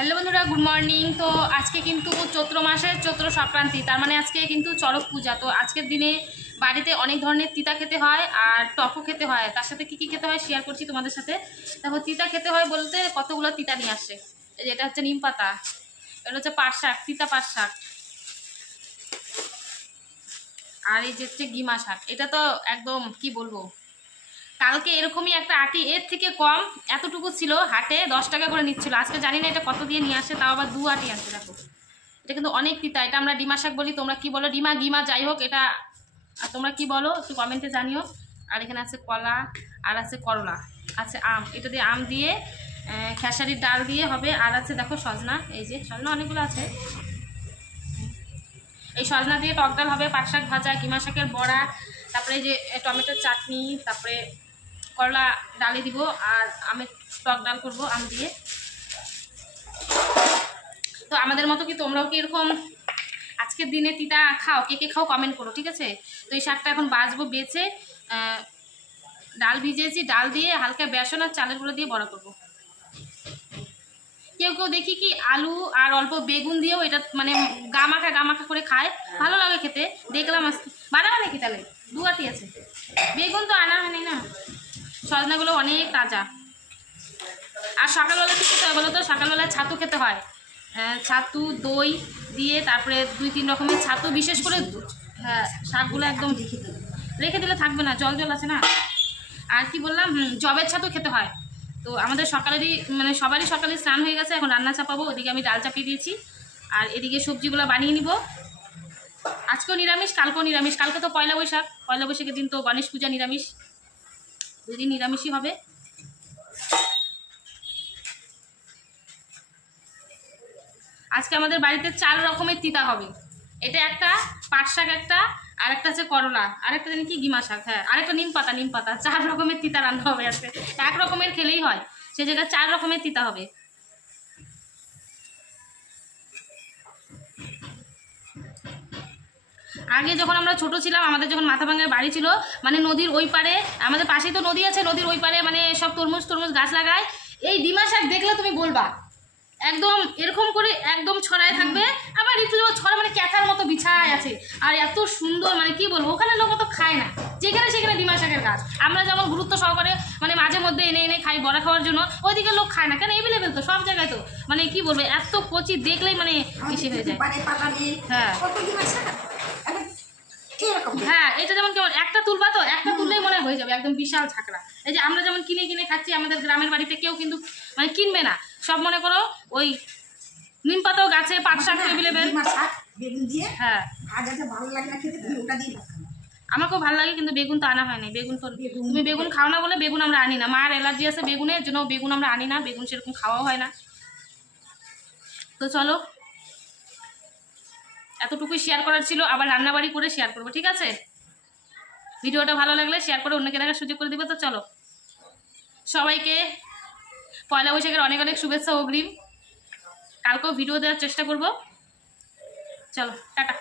Hello বন্ধুরা, good morning. তো আজকে কিন্তু চৈত্র মাসের চৈত্র সংক্রান্তি, তার মানে আজকে কিন্তু চড়ক পূজা। তো আজকের দিনে বাড়িতে অনেক ধরনের তিতা খেতে হয় আর টকও খেতে হয়। তার সাথে কী কী খেতে হয় শেয়ার করছি তোমাদের সাথে। তারপর তিতা খেতে হয় বলতে কতগুলো তিতা নিয়ে আসছে। এটা হচ্ছে নিম পাতা, এটা হচ্ছে পাট শাক, তিতা পাট শাক, আর এই যে হচ্ছে গিমা শাক। এটা তো একদম কি বলবো, কালকে এরকমই একটা আটি এর থেকে কম এতটুকু ছিল, হাটে 10 টাকা করে নিচ্ছিল। আজকে জানি না এটা কত দিয়ে নিয়ে আসে, তাও আবার 2 আটি আসছে। দেখো এটা কিন্তু অনেক তিতা। এটা আমরা ডিমা শাক বলি, তোমরা কি বলো? ডিমা গিমা যাই হোক, এটা আর তোমরা কি বলো একটু কমেন্টে জানিও। আর এখানে আছে কলা, আর আছে করলা, আছে আম। এটা দিয়ে আম দিয়ে খেসারির ডাল দিয়ে হবে। আর আছে দেখো সজনা, এই যে সজনা অনেকগুলো আছে। এই সজনা দিয়ে টক ডাল হবে, পাট শাক ভাজা, গিমা শাকের বড়া, তারপরে এই যে টমেটোর চাটনি, তারপরে করলা ডালে দিব, আর আমের টক ডাল করবো আম দিয়ে। তো আমাদের মতো কি তোমরাও কি এরকম আজকের দিনে তিতা খাও? কে কে খাও কমেন্ট করো, ঠিক আছে? তো এই শাকটা এখন বাছবো, বেছে ডাল ভিজিয়েছি, ডাল দিয়ে হালকা বেসন আর চালের গুঁড়ো দিয়ে বড়া করবো। কেউ কেউ দেখি কি আলু আর অল্প বেগুন দিয়েও এটা মানে গামাখা করে খায়, ভালো লাগে খেতে। দেখলাম আজকে বানাবো নাকি তাহলে? 2 আটি আছে, বেগুন তো আনা হয়নি না। সজনাগুলো অনেক তাজা। আর সকালবেলা কী খেতে হয় বলো তো? সকালবেলায় ছাতু খেতে হয়, ছাতু দই দিয়ে, তারপরে 2-3 রকমের ছাতু, বিশেষ করে হ্যাঁ শাকগুলো একদম রেখে দিলে থাকবে না, জল জল আছে না। আর কি বললাম, জবের ছাতু খেতে হয়। তো আমাদের সকালেরই মানে সবারই সকালে স্নান হয়ে গেছে, এখন রান্না চাপাবো। ওদিকে আমি ডাল চাপিয়ে দিয়েছি, আর এদিকে সবজিগুলো বানিয়ে নিব। আজকেও নিরামিষ, কালকেও নিরামিষ। কালকে তো পয়লা বৈশাখ, পয়লা বৈশাখের দিন তো গণেশ পূজা, নিরামিষ। 2 দিন নিরামিষই হবে। আজকে আমাদের বাড়িতে 4 রকমের তিতা হবে। এটা একটা, পাট শাক একটা, আর একটা আছে করলা, আর একটা জানি কি গিমা শাক, হ্যাঁ, আর একটা নিম পাতা। 4 রকমের তিতা রান্না হবে আজকে। 1 রকমের খেলেই হয়, সে জায়গায় 4 রকমের তিতা হবে। আগে যখন আমরা ছোট ছিলাম, আমাদের যখন মাথাভাঙার বাড়ি ছিল, মানে নদীর ওই পারে, আমাদের পাশেই তো নদী আছে, নদীর ওই পারে মানে সব তরমুজ গাছ লাগায়। এই ডিমা শাক দেখলে তুমি বলবা একদম এরকম করে একদম ছড়ায় থাকবে। আবার ঋতু ছড়া মানে ক্যাথার মতো বিছায় আছে, আর এত সুন্দর, মানে কি বলবো, ওখানে লোক তো খায় না, যেখানে সেখানে ডিমা শাকের গাছ। আমরা যেমন গুরুত্ব সহকারে মানে মাঝে মধ্যে এনে খাই বড়া খাওয়ার জন্য, ওইদিকে লোক খায় না কেন? এভেলেবেল তো সব জায়গায়। তো মানে কি বলবো, এত কচি দেখলেই মানে বেশি হয়ে যায়। হ্যাঁ হ্যাঁ, এটা যেমন কেমন একটা তুলবা, তো একটা তুললেই মনে হয়ে যাবে একদম বিশাল ঝাঁকড়া। এই যে আমরা যেমন কিনে খাচ্ছি, আমাদের গ্রামের বাড়িতে কেউ কিন্তু মানে কিনবে না, সব মনে করো ওই নিম পাতাও গাছে, পাট শাক এভেলেবেল। হ্যাঁ আমাকেও ভালো লাগে, কিন্তু বেগুন তো আনা হয় না। বেগুন তো তুমি বেগুন খাও না বলে বেগুন আমরা আনি না। মার অ্যালার্জি আছে বেগুনের জন্য, বেগুন আমরা আনি না, বেগুন সেরকম খাওয়াও হয় না। তো চলো, এতটুকুই শেয়ার করার ছিল, আবার রান্নাবাড়ি করে শেয়ার করবো, ঠিক আছে? ভিডিওটা ভালো লাগলে শেয়ার করে অন্যকে দেখার সুযোগ করে দিবে। তো চলো, সবাইকে পয়লা বৈশাখের অনেক অনেক শুভেচ্ছা অগ্রিম। কালকেও ভিডিও দেওয়ার চেষ্টা করব। চলো টাটা।